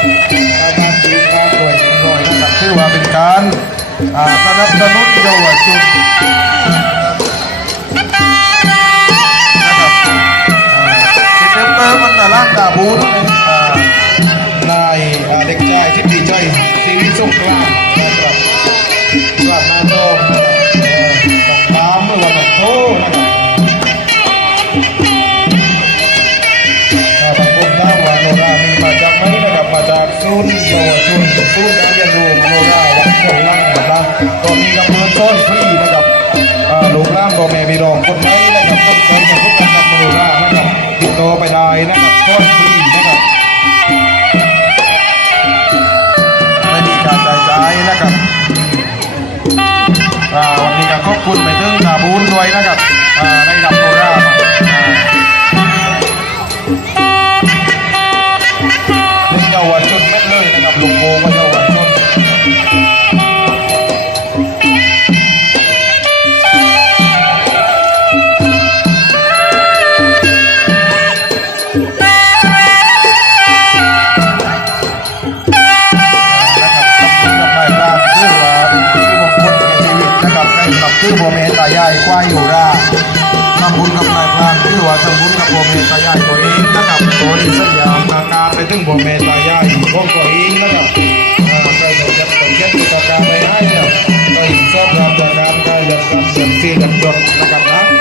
การบ้านทีมงานหน่วยหน่วยนะครับถือว่าเป็นการสนับสนุนเยาวชนนะครับเด็กเติมมันน่ะล้านตาบูนนายเด็กชายที่ดีใจชีวิสงกรานะครับลับมาโตนะครับเมื่อวันโตนะครับถ้าบางคนถามว่าโนรามีมาจ มาจากศูนย์เยาวชนศูนย์การเรียนรู้โนราวัดห้วยล่างนะครับก็มีกำเนิดต้นฟรีนะครับลูกล่างก็แม่พี่น้องคนไหนนะครับต้นใจจะพบกันกับโนรานะครับติดต่อไปได้นะครับต้นฟรีนะครับไม่มีการจ่ายจ่ายนะครับวันนี้ก็ขอบคุณไปถึงนาบูน คลแก่ชีวิตนะครับให้กับคือโมเมตายายควายอยู่ราทำบุญกับนายพรานคือว่าทำบุญกับโมเมตายายตัวเองนะครับตัวนี้สยามนางกาไปถึงโมเมตายายของตัวเองนะครับอ่าได้แต่ยัดแต่ยัดตัวการไปให้เนี่ยได้สอบรามจากการได้ยัดกันยัดที่ดันดดนะครับ